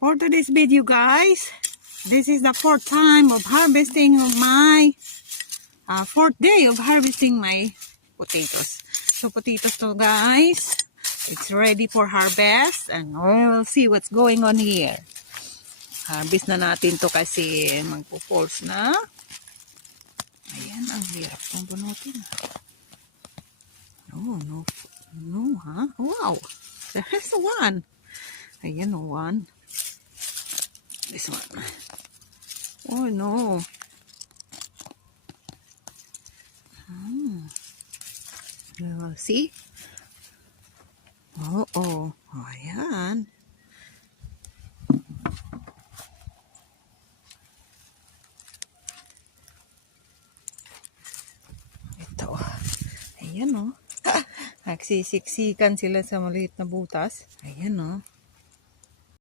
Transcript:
For today's video, guys, this is the fourth time of harvesting of my fourth day of harvesting my potatoes. So potatoes to, guys, it's ready for harvest, and we'll see what's going on here. Harvest na natin to kasi magpo-falls na. Ayan, ang hirap kong bunutin. No, ha? Wow, there's one. Ayan, one. This one. Oh no. See? Oh. Ayan. Ito. Ayan, oh. Nagsisiksikan sila sa maliit na butas. Ayan, oh.